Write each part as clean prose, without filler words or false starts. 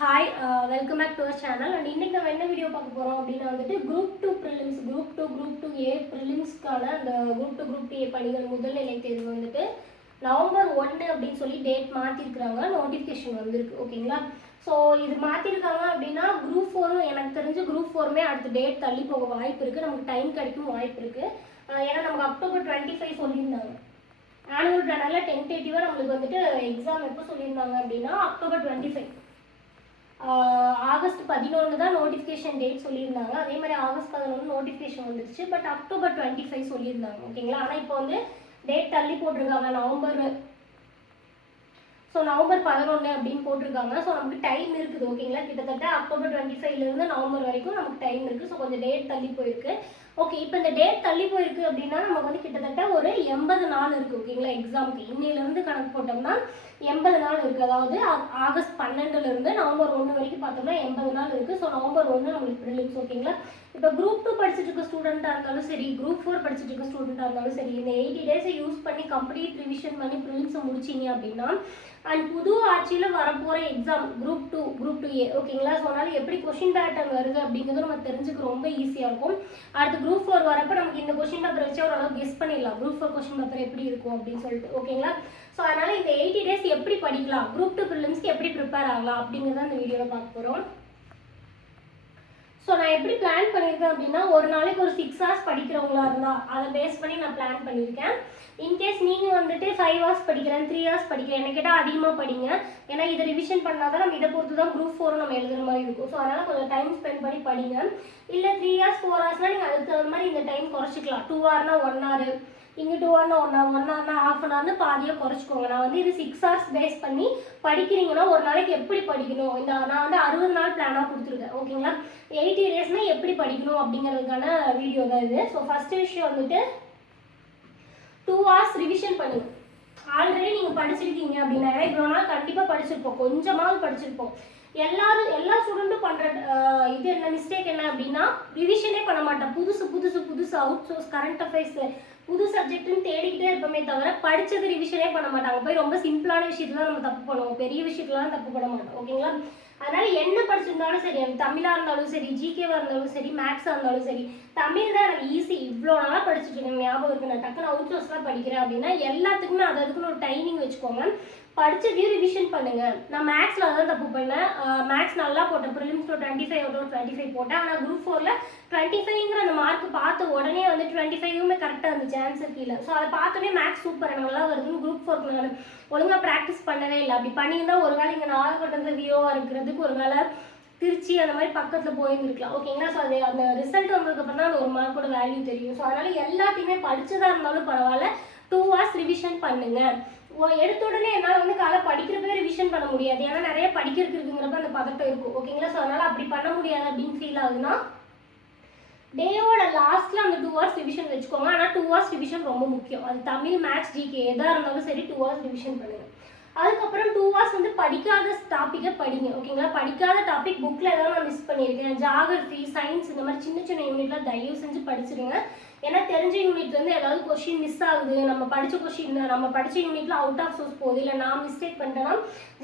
Hi, welcome back to our channel. And இன்னைக்கு நம்ம என்ன வீடியோ பார்க்க போறோம் அப்படினா வந்துட்டு group 2 prelims group 2A prelims-க்கான அந்த group 2 group 2A பணிகள் முதல்நிலை தேர்வு வந்துட்டு நவம்பர் 1 அப்படின்னு சொல்லி டேட் மாத்திருக்காங்க. நோட்டிஃபிகேஷன் வந்திருக்கு. ஓகேங்களா? ஸோ இது மாத்திருக்காங்க அப்படின்னா குரூப் 4 எனக்கு தெரிஞ்சு குரூப் 4மே அடுத்த டேட் தள்ளி போக வாய்ப்பு இருக்கு. நமக்கு டைம் கிடைக்கும் வாய்ப்பு இருக்கு. ஏன்னா நமக்கு அக்டோபர் 25 சொல்லியிருந்தாங்க. ஆனுவல் பிளானர்ல டென்டேட்டிவா நம்மளுக்கு வந்துட்டு எக்ஸாம் எப்போ சொல்லியிருந்தாங்க அப்படின்னா அக்டோபர் 25. ஆகஸ்ட் 11 தான் நோட்டிஃபிகேஷன் டேட் சொல்லியிருந்தாங்க. அதே மாதிரி ஆகஸ்ட் 11 நோட்டிஃபிகேஷன் வந்துருச்சு. பட் அக்டோபர் 25 சொல்லியிருந்தாங்க. ஓகேங்களா? ஆனால் இப்போ வந்து டேட் தள்ளி போட்டிருக்காங்க நவம்பர் 11 அப்படின்னு போட்டிருக்காங்க. ஸோ நமக்கு டைம் இருக்குது. ஓகேங்களா? கிட்டத்தட்ட அக்டோபர் 25லேருந்து நவம்பர் வரைக்கும் நமக்கு டைம் இருக்குது. ஸோ கொஞ்சம் டேட் தள்ளி போயிருக்கு. ஓகே, இப்போ இந்த டேட் தள்ளி போயிருக்கு அப்படின்னா நமக்கு வந்து கிட்டத்தட்ட ஒரு 80 நாள் இருக்குது. ஓகேங்களா? எக்ஸாமுக்கு இன்னையிலேருந்து கணக்கு போட்டோம்னா 80 நாள் இருக்குது. அதாவது ஆகஸ்ட் 12லேருந்து நவம்பர் 1 வரைக்கும் பார்த்தோம்னா 80 நாள் இருக்குது. ஸோ நவம்பர் 1 நம்மளுக்கு ப்ரிலிம்ஸ். ஓகேங்களா? இப்போ குரூப் 2 படிச்சுட்டு இருக்க ஸ்டூடெண்ட்டாக இருந்தாலும் சரி, குரூப் 4 படிச்சுட்டு இருக்க ஸ்டூடெண்ட்டாக இருந்தாலும் சரி, இந்த 80 டேஸை யூஸ் பண்ணி கம்ப்ளீட் ரிவிஷன் பண்ணி ப்ரிலிம்ஸை முடிச்சிங்க அப்படின்னா அண்ட் புது ஆட்சியில் வரப்போகிற எக்ஸாம் குரூப் 2A. ஓகேங்களா? ஸோ அதனால் எப்படி கொஷின் பேட்டர்ன் வருது அப்படிங்கிறது நம்ம தெரிஞ்சுக்க ரொம்ப ஈஸியாக இருக்கும். அடுத்து குரூப் 4 வரப்போ நமக்கு இந்த கொஷின் பேப்பர் வச்சு ஓரளவு கெஸ் பண்ணிடலாம் குரூப் 4 கொஷின் பேப்பர் எப்படி இருக்கும் அப்படின்னு சொல்லிட்டு. ஓகேங்களா? ஸோ அதனால் இந்த 80 டேஸ் எப்படி படிக்கலாம், குரூப் 2 ப்ரிலிம்ஸ்க்கு எப்படி ப்ரிப்பேர் ஆகலாம் அப்படிங்கிறத இந்த வீடியோவில் பார்க்க போகிறோம். ஸோ நான் எப்படி பிளான் பண்ணியிருக்கேன் அப்படின்னா ஒரு நாளைக்கு ஒரு 6 hours படிக்கிறவங்களா இருந்தால் அதை பேஸ் பண்ணி நான் பிளான் பண்ணியிருக்கேன். இன்கேஸ் நீங்கள் வந்துட்டு 5 hours படிக்கிறேன், 3 hours படிக்கிறேன், என்ன கேட்டால் அதிகமாக படிங்க. ஏன்னா இதை ரிவிஷன் பண்ணால் தான் நம்ம இதை பொறுத்து தான் குரூப் 4 நம்ம எழுதுகிற மாதிரி இருக்கும். ஸோ அதனால் கொஞ்சம் டைம் ஸ்பெண்ட் பண்ணி படிங்க. இல்லை 3 hours 4 hoursனால் நீங்கள் அதுக்கு தகுந்த மாதிரி இந்த டைம் குறைச்சிக்கலாம். 2 hourனா 1 hour, இங்கே 2 hourனா 1 hour, 1 hourனா half an hourனு பாதியாக குறைச்சிக்கோங்க. நான் வந்து இது 6 hours பேஸ் பண்ணி படிக்கிறீங்கன்னா ஒரு நாளைக்கு எப்படி படிக்கணும், இந்த நான் வந்து 60 நாள் பிளானாக கொடுத்துருக்கேன். ஓகேங்களா? 80 டேஸ்னால் எப்படி படிக்கணும் அப்படிங்கிறதுக்கான வீடியோ தான் இது. ஸோ ஃபஸ்ட்டு விஷயம் வந்துட்டு 2 hours ரிவிஷன் பண்ணுங்க. ஆல்ரெடி நீங்கள் படிச்சிருக்கீங்க அப்படின்னா, ஏன்னா இவ்வளோ நாள் கண்டிப்பாக படிச்சிருப்போம், கொஞ்சமாவது படிச்சிருப்போம். எல்லா ஸ்டூடெண்ட்டும் பண்ணுற இது என்ன மிஸ்டேக் என்ன அப்படின்னா ரிவிஷனே பண்ண மாட்டேன். புதுசு அவுட் சோர்ஸ் கரண்ட் அஃபேர்ஸ் புது சப்ஜெக்ட்னு தேடிக்கிட்டே இருப்போமே தவிர படித்தது ரிவிஷனே பண்ண மாட்டாங்க. போய் ரொம்ப சிம்பிளான விஷயத்துல நம்ம தப்பு பண்ணுவோம், பெரிய விஷயத்துலாம் தப்பு பண்ண மாட்டோம். ஓகேங்களா? அதனால என்ன படிச்சிருந்தாலும் சரி, அது தமிழாக இருந்தாலும் சரி, ஜிகேவாக இருந்தாலும் சரி, மேக்ஸாக இருந்தாலும் சரி, தமிழ் தான் எனக்கு ஈஸி, இவ்வளோ நாளாக படிச்சுட்டு இருக்கேன், ஞாபகம் இருக்குது, நான் டக்குன்னு அவுட் சோர்ஸ்லாம் படிக்கிறேன் அப்படின்னா எல்லாத்துக்குமே அதுக்குன்னு ஒரு டைமிங் வச்சுக்கோங்க. படிச்சதையும் ரிவிஷன் பண்ணுங்க. நான் மேக்ஸில் அதான் தப்பு பண்ணேன். மேக்ஸ் நல்லா போட்டேன், ப்ரிலிம்ஸில் 25 out of 25 போட்டேன். ஆனால் குரூப் 4ல் 25ங்கிற அந்த மார்க் பார்த்த உடனே வந்து 25மே கரெக்டாக இருந்துச்சு ஆன்சர் கீழே. ஸோ அதை பார்த்தோன்னே மேக்ஸ் சூப்பர் நல்லா வருதுன்னு குரூப் 4க்கு நான் ஒழுங்காக ப்ராக்டிஸ் பண்ணவே இல்லை. அப்படி பண்ணியிருந்தால் ஒரு வேளை இங்கே நாகப்பட்டினத்தில் விஓவாக இருக்கிறதுக்கு ஒரு வேளை திருச்சி அந்த மாதிரி பக்கத்தில் போயிருந்துருக்கலாம். ஓகேங்களா? ஸோ அது அந்த ரிசல்ட் வந்ததுக்கப்புறம் தான் அந்த ஒரு மார்க்கோட வேல்யூ தெரியும். ஸோ அதனால் எல்லாத்தையுமே படித்ததாக இருந்தாலும் பரவாயில்ல 2 hours ரிவிஷன் பண்ணுங்க. எடுத்த உடனே என்னால் வந்து காலை படிக்கிறப்பவே ரிவிஷன் பண்ண முடியாது. ஏன்னா நிறைய படிக்கிறதுக்கு இருக்குங்கிறப்ப அந்த பதட்டம் இருக்கும். ஓகேங்களா? ஸோ அதனால் அப்படி பண்ண முடியாது அப்படின்னு ஃபீல் ஆகுதுன்னா டேயோட லாஸ்ட்டில் அந்த 2 hours ரிவிஷன் வச்சுக்கோங்க. ஆனால் 2 hours ரிவிஷன் ரொம்ப முக்கியம். அது தமிழ், மேக்ஸ், ஜிகே எதாக இருந்தாலும் சரி 2 hours ரிவிஷன் பண்ணுங்கள். அதுக்கப்புறம் 2 hours வந்து படிக்காத டாப்பிக்கை படிங்க. ஓகேங்களா? படிக்காத டாபிக் புக்கில் ஏதாவது நான் மிஸ் பண்ணியிருக்கேன், ஜாகிரஃபி, சயின்ஸ் இந்த மாதிரி சின்ன யூனிட்லாம் தயவு செஞ்சு படிச்சிருங்க. ஏன்னா தெரிஞ்ச யூனிட்லேருந்து ஏதாவது கொஷின் மிஸ் ஆகுது, நம்ம படித்த யூனிட்ல அவுட் ஆஃப் சோர்ஸ் போகுது, இல்லை நான் மிஸ்டேக் பண்ணிட்டேன்னா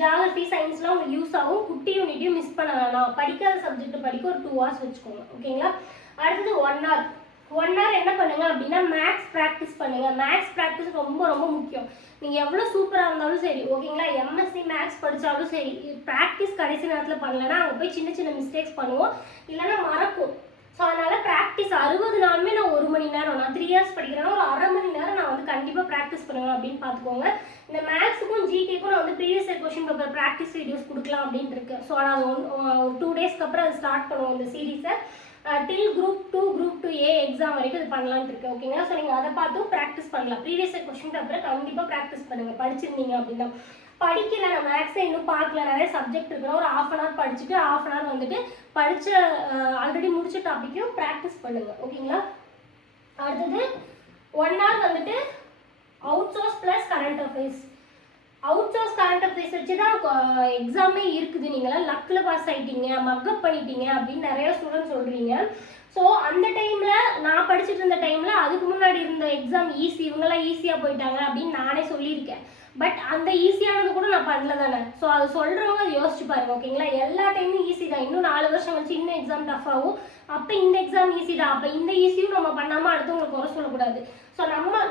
ஜாகிரஃபி, சயின்ஸ்லாம் உங்களுக்கு யூஸ் ஆகும். குட்டி யூனிட்டையும் மிஸ் பண்ண வேணாம். படிக்காத சப்ஜெக்ட் படிக்க ஒரு 2 hours வச்சுக்கோங்க. ஓகேங்களா? அடுத்தது 1 hour என்ன பண்ணுங்க அப்படின்னா மேக்ஸ் ப்ராக்டிஸ் பண்ணுங்க. மேக்ஸ் ப்ராக்டிஸ் ரொம்ப முக்கியம். நீங்கள் எவ்வளோ சூப்பராக இருந்தாலும் சரி, ஓகேங்களா, எம்எஸ்சி மேக்ஸ் படித்தாலும் சரி, ப்ராக்டிஸ் கடைசி நேரத்தில் பண்ணலைன்னா அங்கே போய் சின்ன மிஸ்டேக்ஸ் பண்ணுவோம், இல்லைன்னா மறக்கும். ஸோ அதனால் ப்ராக்டிஸ் 60 நாளுமே நான் 1 மணி நேரம், நான் 3 hours படிக்கிறேன்னா ஒரு அரை மணி நேரம் நான் வந்து கண்டிப்பாக ப்ராக்டிஸ் பண்ணுவேன் அப்படின்னு பார்த்துக்கோங்க. இந்த மேக்ஸுக்கும் ஜிகேக்கும் நான் வந்து previous year question paper practice videos கொடுக்கலாம் அப்படின்ட்டு இருக்கேன். ஸோ நான் ஒரு 2 daysக்கு அப்புறம் அதை ஸ்டார்ட் பண்ணுவோம் இந்த சீரீஸை. டில் குரூப் 2A எக்ஸாம் வரைக்கும் இது பண்ணலான்னு இருக்கேன். ஓகேங்களா? ஸோ நீங்கள் அதை பார்த்தும் ப்ராக்டிஸ் பண்ணலாம். ப்ரீவியஸ் இயர் கொஷின் பேப்பரை கண்டிப்பாக ப்ராக்டிஸ் பண்ணுங்கள் படிச்சிருந்தீங்க அப்படின்னா. படிக்கல, நான் மேக்ஸை இன்னும் பார்க்கல, நிறைய சப்ஜெக்ட் இருக்குன்னா ஒரு 1/2 hour படிச்சுட்டு 1/2 hour வந்துட்டு படித்த ஆல்ரெடி முடிச்ச டாப்பிக்கும் ப்ராக்டிஸ் பண்ணுங்கள். ஓகேங்களா? அடுத்தது 1 hour வந்துட்டு out source plus current affairs. Out source current affairs வச்சு தான் எக்ஸாமே இருக்குது. நீங்களாம் லக்கில் பாஸ் ஆகிட்டீங்க, மக்கப் பண்ணிட்டீங்க அப்படின்னு நிறைய ஸ்டூடெண்ட் சொல்கிறீங்க. ஸோ அந்த டைமில் நான் படிச்சுட்டு இருந்த டைமில் அதுக்கு முன்னாடி இருந்த எக்ஸாம் ஈஸி, இவங்கெல்லாம் ஈஸியாக போயிட்டாங்க அப்படின்னு நானே சொல்லியிருக்கேன். பட் அந்த ஈஸியானது கூட நான் பண்ணல தானே. ஸோ அது சொல்கிறவங்க அதை யோசிச்சு பாருங்க ஓகேங்களா. எல்லா டைமும் ஈஸி தான், இன்னும் 4 வருஷம் கழிச்சு இன்னும் எக்ஸாம் டஃப் ஆகும். அப்போ இந்த எக்ஸாம் ஈஸி தான், அப்போ இந்த ஈஸியும் நம்ம பண்ணாமல் அடுத்தவங்களுக்கு குறை சொல்லக்கூடாது. ஸோ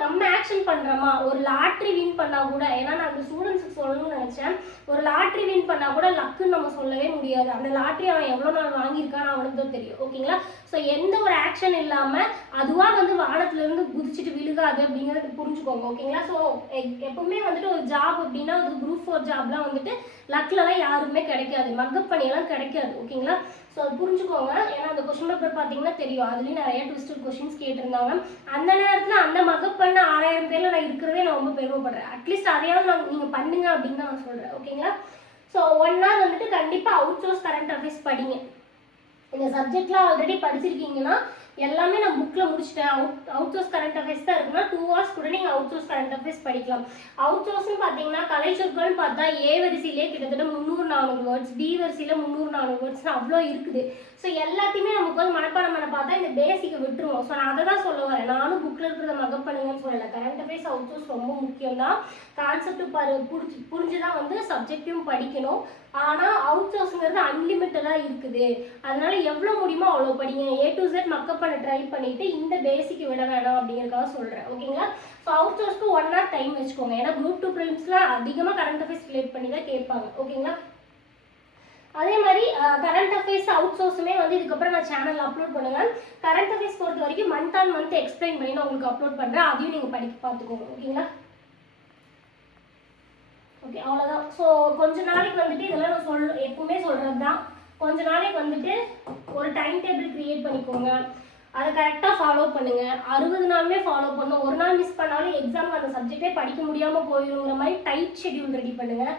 நம்ம ஆக்ஷன் பண்ணுறோமா, ஒரு லாட்ரி வின் பண்ணால் கூட, ஏன்னா நான் அந்த ஸ்டூடெண்ட்ஸுக்கு சொல்லணும்னு நினச்சேன், ஒரு லாட்ரி வின் பண்ணால் கூட லக்குன்னு நம்ம சொல்லவே முடியாது. அந்த லாட்ரி அவன் எவ்வளோ நாள் வாங்கியிருக்கான்னு அவனுக்கு தான் தெரியும் ஓகேங்களா. ஸோ எந்த ஒரு ஆக்ஷன் இல்லாமல் அதுவாக வந்து வானத்துலேருந்து குதிச்சுட்டு விழுகாது அப்படிங்கிறத புரிஞ்சுக்கோங்க ஓகேங்களா. ஸோ எப்பவுமே வந்துட்டு ஒரு ஜாப் அப்படின்னா ஒரு குரூப் 4 ஜாப்லாம் வந்துட்டு லக்லலாம் யாருமே கிடைக்காது, மக்கப் பண்ணியெல்லாம் கிடைக்காது ஓகேங்களா. ஸோ அது புரிஞ்சுக்கோங்க. ஏன்னா அந்த கொஸ்டின் பேப்பர் பார்த்தீங்கன்னா தெரியும், அதுலேயும் நிறைய ட்விஸ்டட் கொஸ்டின்ஸ் கேட்டிருந்தாங்க. அந்த நேரத்தில் அந்த மக்கப் பண்ண 6000 பேரில் நான் இருக்கிறதே நான் ரொம்ப பெருமைப்படுறேன். அட்லீஸ்ட் அதையாவது நீங்கள் பண்ணுங்க அப்படின்னு தான் நான் சொல்கிறேன் ஓகேங்களா. ஸோ 1 hour வந்துட்டு கண்டிப்பாக அவுட் சோர்ஸ் கரண்ட் அஃபேர்ஸ் படிங்க. இந்த சப்ஜெக்ட்லாம் ஆல்ரெடி படிச்சிருக்கீங்கன்னா எல்லாமே நான் புக்கில் முடிச்சிட்டேன், அவுட் சோர்ஸ் கரண்ட் அஃபேர்ஸ் தான் இருக்குன்னா 2 hours கூட நீங்கள் அவுட் சோர்ஸ் கரண்ட் அஃபேர்ஸ் படிக்கலாம். அவுட் சோர்ஸ்னு பார்த்தீங்கன்னா கலை சொற்கள்னு பார்த்தா ஏ வரிசையிலே கிட்டத்தட்ட 300-400 வேர்ட்ஸ், பி வரிசையில் 300-400 வேர்ட்ஸ்னு அவ்வளோ இருக்குது. ஸோ எல்லாத்தையுமே நமக்கு வந்து மனப்பாடம் பண்ண பார்த்தா இந்த பேசிக்கை விட்டுருவோம். ஸோ நான் அதை தான் சொல்ல வரேன், நானும் புக்கில் இருக்கிறத மக்கப் பண்ணுங்கன்னு சொல்லலை. கரண்ட் அஃபேர்ஸ் அவுட் சோர்ஸ் ரொம்ப முக்கியம் தான், கான்செப்ட் புரிஞ்சுதான் வந்து சப்ஜெக்டையும் படிக்கணும். ஆனால் அவுட் சோர்ஸுங்கிறது அன்லிமிட்டடாக இருக்குது, அதனால எவ்வளோ முடியுமோ அவ்வளோ படிங்க. A to Z மக்கப் பண்ண ட்ரை பண்ணிவிட்டு இந்த பேசிக் விட வேணாம் அப்படிங்கிறதுக்காக சொல்கிறேன் ஓகேங்களா. ஸோ அவுட் சோர்ஸ்க்கு 1 hour டைம் வச்சுக்கோங்க, ஏன்னா குரூப் 2 ப்ரிலிம்ஸ்லாம் அதிகமாக கரண்ட் அஃபேர்ஸ் ரிலேட் பண்ணி தான் கேட்பாங்க ஓகேங்களா. அதே மாதிரி கரண்ட் அஃபேர்ஸ் அவுட் சோர்ஸுமே வந்து இதுக்கப்புறம் நான் சேனலில் அப்லோட் பண்ணுவேன். கரண்ட் அஃபேர்ஸ் பொறுத்த வரைக்கும் மந்த் ஆன் மந்த் எக்ஸ்பிளைன் பண்ணி நான் உங்களுக்கு அப்லோட் பண்ணுறேன், அதையும் நீங்கள் படிக்க பார்த்துக்கோங்க ஓகேங்களா. ஓகே அவ்வளோதான். ஸோ கொஞ்ச நாளைக்கு வந்துட்டு இதெல்லாம் நான் எப்பவுமே சொல்கிறது தான், கொஞ்ச நாளைக்கு வந்துட்டு ஒரு டைம் டேபிள் க்ரியேட் பண்ணிக்கோங்க, அதை கரெக்டாக ஃபாலோ பண்ணுங்கள். 60 நாளுமே ஃபாலோ பண்ணணும், ஒரு நாள் மிஸ் பண்ணாலும் எக்ஸாம் அந்த சப்ஜெக்டே படிக்க முடியாமல் போயிடுங்கிற மாதிரி டைட் ஷெட்யூல் ரெடி பண்ணுங்கள்.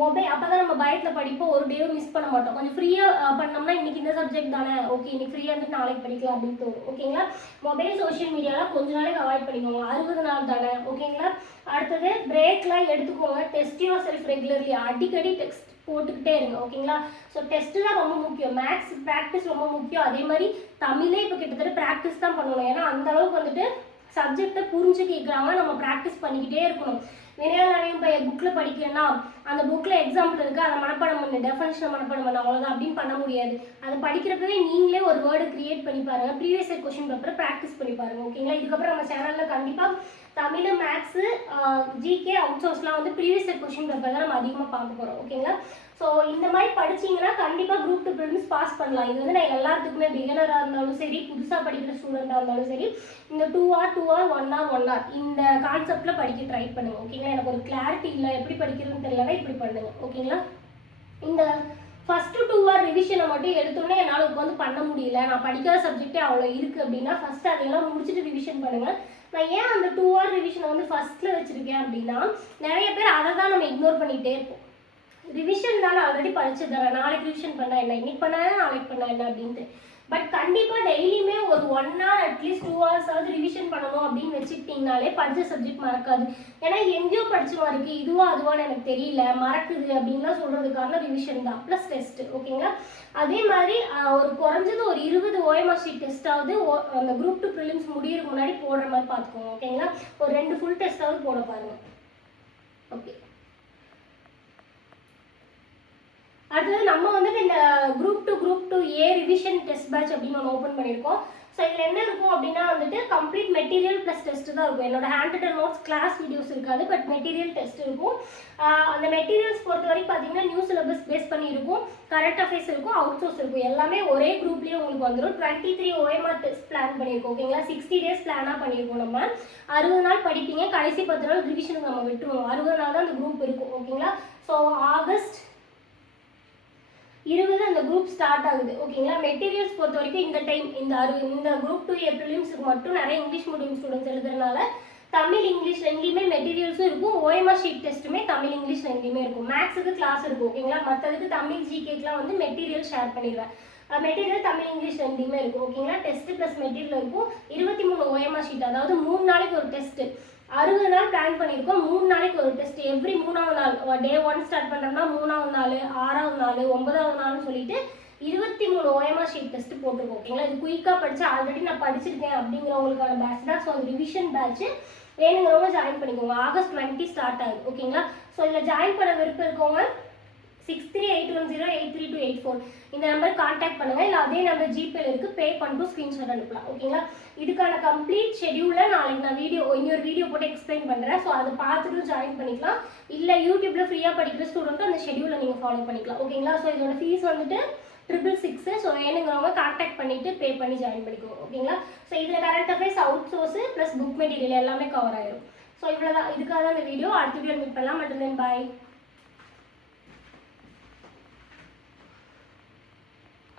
மொபைல் அப்போ தான் நம்ம பயத்தில் படிப்போம், ஒரு டேவும் மிஸ் பண்ண மாட்டோம். கொஞ்சம் ஃப்ரீயாக பண்ணோம்னா இன்றைக்கி இந்த சப்ஜெக்ட் தானே, ஓகே இன்றைக்கி ஃப்ரீயாக இருந்துட்டு நாளைக்கு படிக்கலாம் அப்படின்னு தோணும் ஓகேங்களா. மொபைல் சோஷியல் மீடியாலாம் கொஞ்ச நாளைக்கு அவாய்ட் பண்ணிக்கோங்க, 60 நாள் தானே ஓகேங்களா. அடுத்தது பிரேக்லாம் எடுத்துக்கோங்க, டெஸ்ட் யுவர் செல்ஃப் ரெகுலர்லி, அடிக்கடி டெஸ்ட் போட்டுக்கிட்டே இருங்க ஓகேங்களா. ஸோ டெஸ்ட்டு தான் ரொம்ப முக்கியம், மேக்ஸ் ப்ராக்டிஸ் ரொம்ப முக்கியம். அதே மாதிரி தமிழே இப்போ கிட்டத்தட்ட ப்ராக்டிஸ் தான் பண்ணணும், ஏன்னா அந்தளவுக்கு வந்துட்டு சப்ஜெக்டை புரிஞ்சு கேட்குறாங்க, நம்ம ப்ராக்டிஸ் பண்ணிக்கிட்டே இருக்கணும். வினையாளரையும் இப்போ புக்கில் படிக்கிறேன்னா அந்த புக்கில் எக்ஸாம்பிள் இருக்குது, அதை மனப்பாடம் பண்ணு, டெஃபனிஷனை மனப்பாடம் பண்ண, அவ்வளோதான் அப்படின்னு பண்ண முடியாது. அதை படிக்கிறப்பவே நீங்களே ஒரு வேர்டு கிரியேட் பண்ணி பாருங்கள், ப்ரீவியஸ் இயர் கொஸ்டின் பேப்பரை ப்ராக்டிஸ் பண்ணி பாருங்கள் ஓகேங்களா. இதுக்கப்புறம் நம்ம சேனலில் கண்டிப்பாக தமிழ், மேக்ஸு, ஜிகே, அவுட் சோர்ஸ்லாம் வந்து ப்ரீவியஸ் இயர் கொஸ்டின் பேப்பர் தான் நம்ம அதிகமாக பார்க்க போகிறோம் ஓகேங்களா. ஸோ இந்த மாதிரி படிச்சிங்கன்னா கண்டிப்பாக குரூப் 2 ப்ரிலிம்ஸ் பாஸ் பண்ணலாம். இது வந்து நான் எல்லாத்துக்குமே பிகினராக இருந்தாலும் சரி, புதுசாக படிக்கிற ஸ்டூடெண்ட்டாக இருந்தாலும் சரி, இந்த 2 hour 1 hour இந்த கான்செப்டில் படிக்க ட்ரை பண்ணுங்கள் ஓகேங்களா. எனக்கு ஒரு கிளாரிட்டி இல்லை, எப்படி படிக்கிறதுன்னு தெரியலன்னா இப்படி பண்ணுங்கள் ஓகேங்களா. இந்த ஃபஸ்ட்டு 2 hour ரிவிஷனை மட்டும் எடுத்தோன்னே என்னால் வந்து பண்ண முடியல, நான் படிக்காத சப்ஜெக்டே அவ்வளோ இருக்குது அப்படின்னா ஃபஸ்ட்டு அதையெல்லாம் முடிச்சுட்டு ரிவிஷன் பண்ணுங்கள். நான் ஏன் அந்த 2 hour ரிவிஷனை வந்து ஃபஸ்ட்டில் வச்சுருக்கேன் அப்படின்னா, நிறைய பேர் அதை தான் நம்ம இக்னோர் பண்ணிகிட்டே இருப்போம். ரிவிஷன் தான் ஆல்ரெடி படிச்சது தானே, நாளைக்கு ரிவிஷன் பண்ணால் என்ன, இன்னைக்கு பண்ணால் நாளைக்கு பண்ணால் என்ன அப்படின்ட்டு. பட் கண்டிப்பாக டெய்லியுமே ஒரு 1 hour அட்லீஸ்ட் 2 hours ரிவிஷன் பண்ணணும் அப்படின்னு வச்சுக்கிட்டிங்கனாலே படித்த சப்ஜெக்ட் மறக்காது. ஏன்னா எங்கேயோ படிச்ச மாதிரி இதுவா அதுவான்னு எனக்கு தெரியல, மறக்குது அப்படின்லாம் சொல்கிறதுக்கான ரிவிஷன் தான் ப்ளஸ் டெஸ்ட்டு ஓகேங்களா. அதே மாதிரி ஒரு குறைஞ்சது ஒரு 20 OMR ஷீட் டெஸ்ட்டாவது அந்த குரூப் 2 ப்ரிலிம்ஸ் முடியறதுக்கு முன்னாடி போடுற மாதிரி பார்த்துக்கோங்க ஓகேங்களா. ஒரு 2 ஃபுல் டெஸ்ட்டாவது போட பாருங்கள் ஓகே. அடுத்தது நம்ம வந்துட்டு இந்த group 2A revision test batch அப்படின்னு ஒன்று ஓப்பன் பண்ணியிருக்கோம். ஸோ இதில் என்ன இருக்கும் அப்படின்னா வந்துட்டு கம்ப்ளீட் மெட்டீரியல் ப்ளஸ் டெஸ்ட்டு தான் இருக்கும். என்னோட hand written notes class videos இருக்காது, பட் மெட்டீரியல் டெஸ்ட் இருக்கும். அந்த மெட்டீரியல்ஸ் பொறுத்த வரைக்கும் பார்த்தீங்கன்னா நியூ சிலபஸ் பேஸ் பண்ணி இருக்கும், கரண்ட் அஃபேர்ஸ் இருக்கும், அவுட் சோர்ஸ் இருக்கும், எல்லாமே ஒரே குரூப்லேயே உங்களுக்கு வந்துடும். 23 OMR டெஸ்ட் பிளான் பண்ணியிருக்கோம் ஓகேங்களா. 60 days பிளானாக பண்ணியிருக்கோம். நம்ம 60 நாள் படிப்பீங்க, கடைசி 10 நாள் ரிவிஷனுக்கு நம்ம விட்டுருவோம். 60 நாள் தான் அந்த குரூப் இருக்கும் ஓகேங்களா. ஸோ ஆகஸ்ட் 20 அந்த குரூப் ஸ்டார்ட் ஆகுது ஓகேங்களா. மெட்டீரியல்ஸ் பொறுத்த வரைக்கும் இந்த டைம் இந்த குரூப் 2A ப்ரிலிம்ஸுக்கு மட்டும் நிறைய இங்கிலீஷ் மீடியம் ஸ்டூடெண்ட்ஸ் எழுதுறதுனால தமிழ் இங்கிலீஷ் ரெண்டுலேயுமே மெட்டீரியல்ஸும் இருக்கும், OMR ஷீட் டெஸ்ட்டுமே தமிழ் இங்கிலீஷ் ரெண்டுலேயுமே இருக்கும். மேக்ஸுக்கு கிளாஸ் இருக்கும் ஓகேங்களா. மற்றதுக்கு தமிழ் ஜிகேக்கெலாம் வந்து மெட்டீரியல் ஷேர் பண்ணிடுவேன். மெட்டீரியல் தமிழ் இங்கிலீஷ் ரெண்டுமே இருக்கும் ஓகேங்களா. டெஸ்ட்டு ப்ளஸ் மெட்டீரியல் இருக்கும். 23 OMR ஷீட், அதாவது 3 நாளைக்கு ஒரு டெஸ்ட்டு. 60 நாள் பிளான் பண்ணியிருக்கோம், 3 நாளைக்கு ஒரு டெஸ்ட். எவ்ரி 3ஆவது நாள், டே 1 ஸ்டார்ட் பண்ணுறோம்னா 3ஆவது நாள், 6ஆவது நாள், 9ஆவது நாள்னு சொல்லிட்டு 23 OMR ஷீட் டெஸ்ட் போட்டிருக்கோம் ஓகேங்களா. இது குயிக்காக படித்து ஆல்ரெடி நான் படிச்சிருக்கேன் அப்படிங்கிறவங்களுக்கான பேட்ச் தான். ஸோ அது ரிவிஷன் பேட்ச்சு வேணுங்கிறவங்க ஜாயின் பண்ணிக்கோங்க. ஆகஸ்ட் 20 ஸ்டார்ட் ஆகுது. ஓகேங்களா? ஸோ இதில் ஜாயின் பண்ண விருப்பம் இருக்கவங்க 6381083284 இந்த நம்பர் கான்டாக்ட் பண்ணுங்க. இல்லை அதே நம்பர் ஜிபேல இருக்கு, பே பண்ணிட்டு ஸ்க்ரீன்ஷாட் அனுப்பலாம். ஓகேங்களா? இதுக்கான கம்ப்ளீட் ஷெடியூலில் நாளைக்கு நான் இன்னொரு வீடியோ போட்டு எக்ஸ்பிளைன் பண்ணுறேன். ஸோ அதை பார்த்துட்டு ஜாயின் பண்ணிக்கலாம். இல்லை யூடியூப்ல ஃப்ரீயாக படிக்கிற ஸ்டூடெண்ட்டும் அந்த ஷெடியூலை நீங்கள் ஃபாலோ பண்ணிக்கலாம். ஓகேங்களா? ஸோ இதோட ஃபீஸ் வந்துட்டு 666. ஸோ வேணுங்கிறவங்க கான்டாக்ட் பண்ணிட்டு பே பண்ணி ஜாயின் பண்ணிக்கோங்க. ஓகேங்களா? ஸோ இதில் current affairs, out source plus book material எல்லாமே கவர் ஆயிடும். ஸோ இவ்வளோதான், இதுக்காக தான் இந்த வீடியோ. அடுத்த வீடியோ மீட் பண்ணலாம். மட்டும் பாய்.